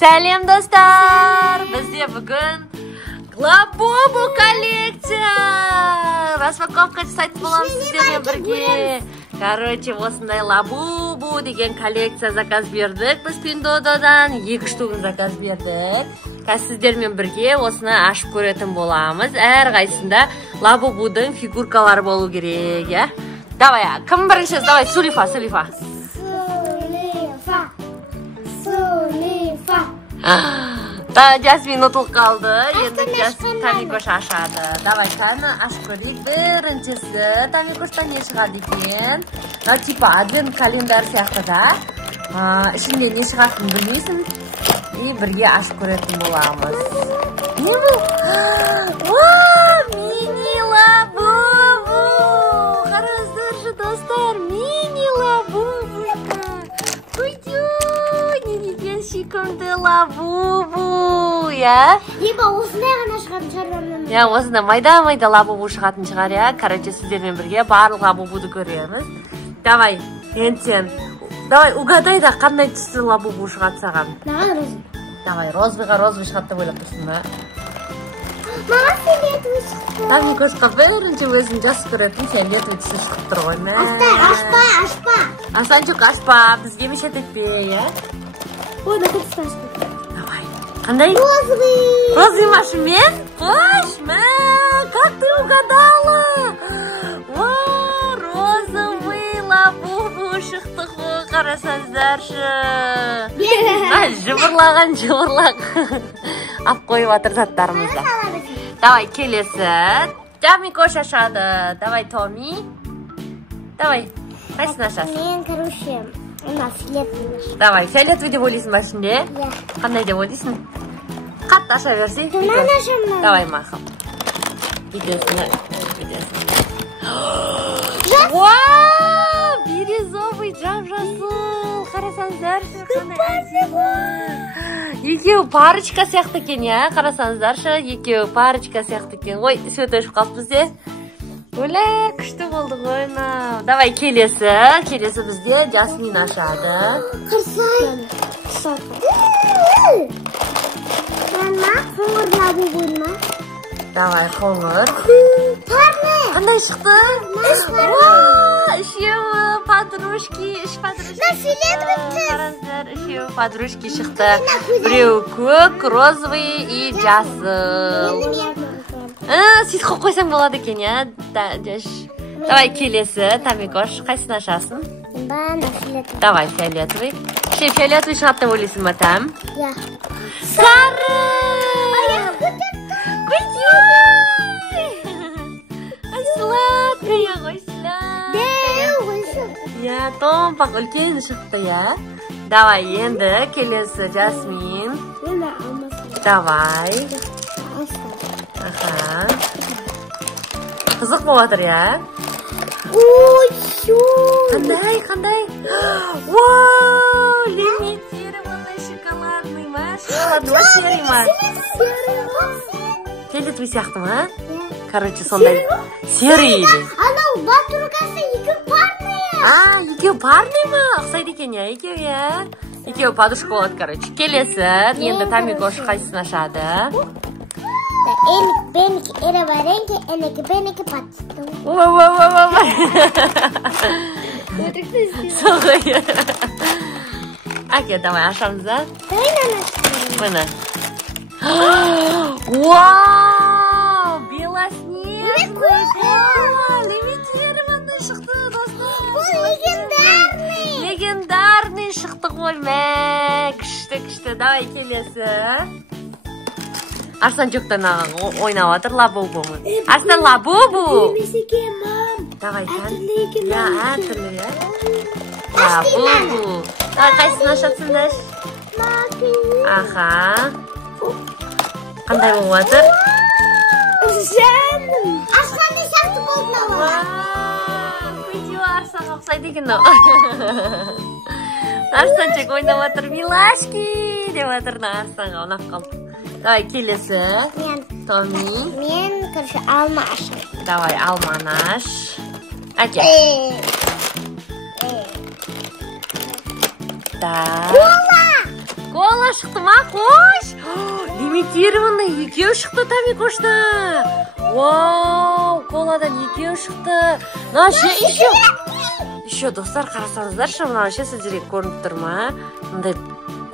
Сәлем достар! Бізде бүгін Labubu коллекция! Распаковка жасайтын боламыз сіздермен бірге. Короче, осындай Labubu деген коллекция заказ бердік. Біз Pinduoduoдан 2 штугын заказ бердік. Сіздермен бірге осыны ашып көретін боламыз. Әрқайсында Labubu'дың фигуркалары болу керек, я? Давай, кім бірінші? Давай, Сулифа. Жасмин ұтылып қалды. Енді Тамикош ашады. Давай, сәні ашып көрейік. Біріншісі Тамикоштан не шығады екен? Типа адвент календар сияқты да. Ішінде не шығасын білмейсің. И бірге ашып көретін боламыз. Не бұл? Мини Labubu! Қараңыздаршы достар, мини Labubu! Шикімді Labubu, я? Еба, осындай ғана шығатын шығар. Я, осында майда Labubu шығатын шығар, я? Короче, сіздермен бірге барлық Labubu'ды көреміз. Давай, сен. Давай, угадай да, қандай түсті Labubu шығады саған? Маған розы. Давай, розовый шығады деп ойлап тұрсың ба? Маған фиолетовый шықты. Тамикошқа бірінші өзің жас көретін фиолетовый түсі шығып тұр ғой. Ашпа. Асанчук, ашпа, бізге мешет етпе, я? Ой, наконец-то ашпа. Давай. Қандай? Розовый машинмен? Қош, как ты угадала? Розовый Labubu шықты ғой, қарасаңыздаршы. Жыбырлаған. Ап қойып атыр заттарымызды. Давай, келесі. Тамикош ашады. Давай, Томи. Давай, қайсысын ашасың? Мен, короче, фиолетовый. Давай, фиолетовый деп ойлайсың ба ішінде? Иә. Қандай деп ойлайсың? Қатты аша берсей. Мен ашамын. Давай, мақым. Видеосына. Вау! Бирюзовый жап-жасыл. Қарасаңыздаршы, қандай әдемі. Екеуі парочка сияқты екен, я? Қарасаңыздаршы, екеуі парочка сияқты екен. Ой, сөйт өшіп қалып бізде. Өлі, күшті болды ғой. Давай, келесі бізде Жасмин ашады. Қырсай. Қоңыр Labubu ма? Давай, қоңыр. Парны. Қандай шықты? Үшеуі подружки. Қараңыздар, үшеуі подружки шықты. Біреуі көк, розовый и жасыл. Сөйтіп қойсаң болады екен, я? Давай, келесі, Тамикош, қайсысын ашасың? Давай, фиолетовый. Фиолетовый шығады деп ойлайсың ба, Там? Иә. Сары! Сладкая ғойсыла. Я, томпақ үлкен шықты, я? Давай, енді келесі Жасмин. Давай. Қызық болатыр, я? Ой, Қандай? Вау, лимитированный шоколадный ма? Шоколадный серый ма? Фиолетовый сияқты ма? Короче, сондай серый или? Анау батуркасы екі парные. Екеу парный ма? Ұқсайды екен, я? Екеу, я? Екеу подружка болады, короче. Келесі, енді Тамикош қайсысын ашады? Бенекі әрі вареньке, бенекі патсты. Соғай. Әке, давай, ашамыз, да? Бұны. Вау! Белоснежный кола! Лимитированный шықты, достар. Бұл легендарный. Легендарный шықты ғой, күшті. Давай, келесі. Арсан жоқтан ойнап атыр Labubu. Арсан Labubu. Емесеке, мам. Давай, Әртүрлі екен, я, әртүрлі, я? Labubu. Давай, қайсысын ашатсыңдар? Аха. Қандай болып атыр? Жаным. Ашқанды шақты болдың ала. Видео Арсанға ұқсайды екен, Арсанчик ойнап атыр, милашки деп атыр, Арсанға ұнап қалды. Давай, келесі. Томи. Мен, короче, алма ашам. Давай, алманы аш. Әке. Кола! Кола шықты ма? Қош! Лимитированный екеу шықты Тамикошта. Вау, коладан екеу шықты. Еще достар, қарасаңыздаршы, мына ше сіздерге көрініп тұр ма?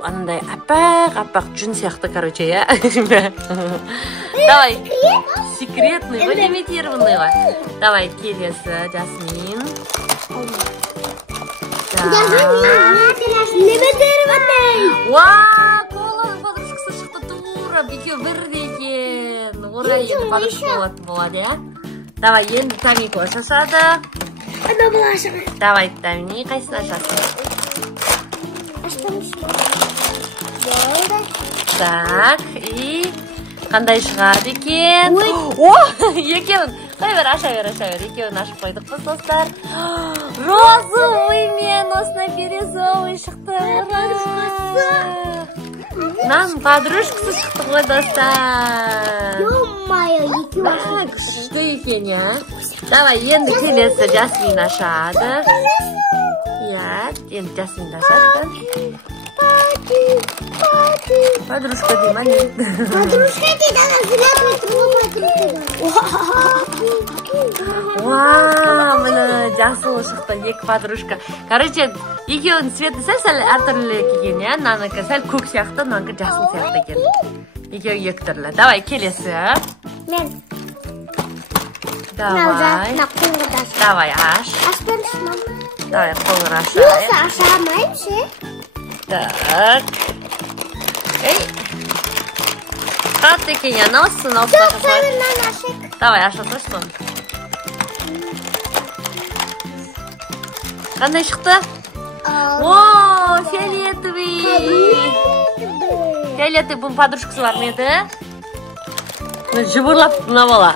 Андай аппақ жүн сияқты, короче, я. Давай. Секретный, ғой, лимитированный ғой. Давай, келесі, Жасмин. Лимитированный. Вау, коланың подружкасы шықты тура. Екеу бірдей екен. Орай енді подружка болады, я. Давай, енді Тамико ашады. Ана бұл ашығы. Давай, Тами, қайсын ашасың? Так, и қандай шығады екен? О, екеуін. Аша бер. Екеуін ашып қойдық біз, достар. Розовый мен осындай бирюзовый шықты. Нам подружкасы шықты ғой, достар. Ё-моё, екеуі ашады. Күшті екен, я. Давай, енді келесі Жасмин ашады. Я, енді Жасмин ашады. Подружка дейма не? Подружка дейді, ана зілап Вау, міне жасыл шықты, екі подружка. Короче, екеуінің цветі сәл әртүрлі екен, я? Наныкі сәл көк сияқты, наныкі жасыл сияқты екен. Екеуі екі түрлі. Давай, келесі. Мен. Давай, аш. Ашпаңшы, мам. Давай, қолыр ашайық. Жоқса аша алмаймын, Так. Эй. Қатты екен, я наусың. Жоқ, сәлімнен ашық. Давай, ашасың что? Қандай шықты? О, фиолетовый. Фиолетовый бұның подружкасы бар ма еді? Жыбырлап мына бала.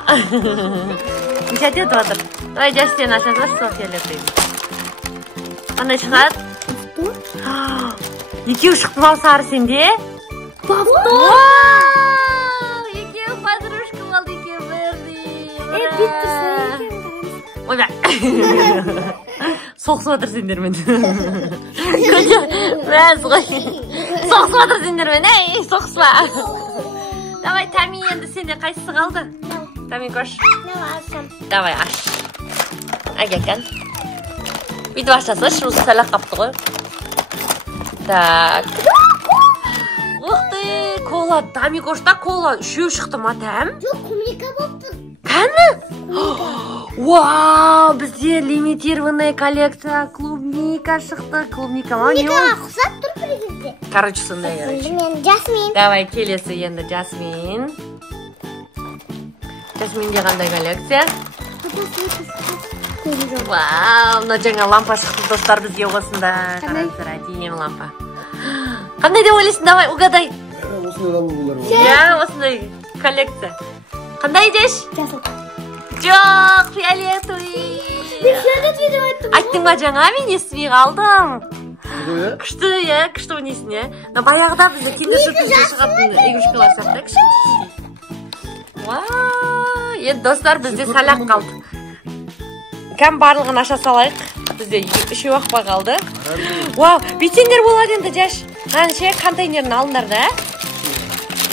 Неше етіп жатыр? Давай, Жастен ашасың что фиолетовый? Қандай шығады? Екеу шықты ма сары сенде? Повтор! Екеу подружка болды, екеу бірдей. Бітті Ойбай. Соғысып отыр сендермен. Мәз ғой. Соғысып отыр сендермен, ей, соғыспа. Давай, Тами, енді сенде қайсысы қалды? Тами, көш. Давай, аш. Әгекен. Бүйтіп ашасыз, шуыз сәлі қапты ғой. Так. Уқты, кола, Тами, көшта кола үшеу шықты ма, тәм? Жоқ, құмлика болыпты. Кәні? Вау, бізде лимитированная коллекция клубника шықты. Клубника ма не ол? Клубникаға құсап тұр бір кезде. Короче, сондай, короче. Мен Жасмин. Давай, келесі енді Жасмин. Жасминде қандай коллекция? Вау, мына жаңа лампа шықты, достар, бізге осында. Қараңыздар, әдемі лампа. Қандай деп ойлайсың? Давай, угадай. Осындай лампа болар ма? Я, осындай коллекция. Қандай деш? Жасыл. Жоқ, фиолетовый. Фиолетовый деп айттым. Айттың ба жаңа, мен естімей қалдым. Күшті, Күшті, күшті ойнайсың, я? Баяғыда бізде киндер-сюрпризде шығатын игрушкалар сияқты, күшті. Вау, енді достар, бізде сәлақ қалды. Кәм барлығын аша салайық. Бізде үшеу ақпа қалды. Вау, бейтендер болады енді, Жаш. Ше, контейнерін алындар да?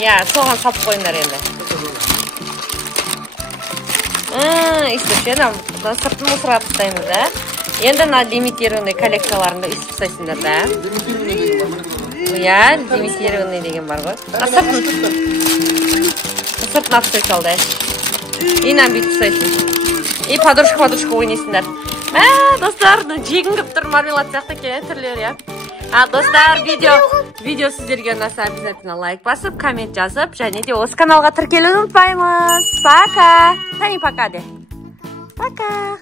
Я, соған салып қойындар енді. Үстіп ше, сыртын мұсыра тұстаймыз да? Енді на лимитированный коллекцияларында үстіп тұстайсыңдар да? Я, лимитированный деген бар ғой. Сыртын ап тұстай салды. Инан бүйт тұстайсың. И подружка ойнайсыңдар. Достар, жегін кіп тұр мармелад сияқты екен түрлері, я? Достар, видео сіздерге ұнаса обязательно лайк басып, коммент жазып, және де осы каналға тіркелуді ұмытпаймыз. Пока! Тани, пока де. Пока!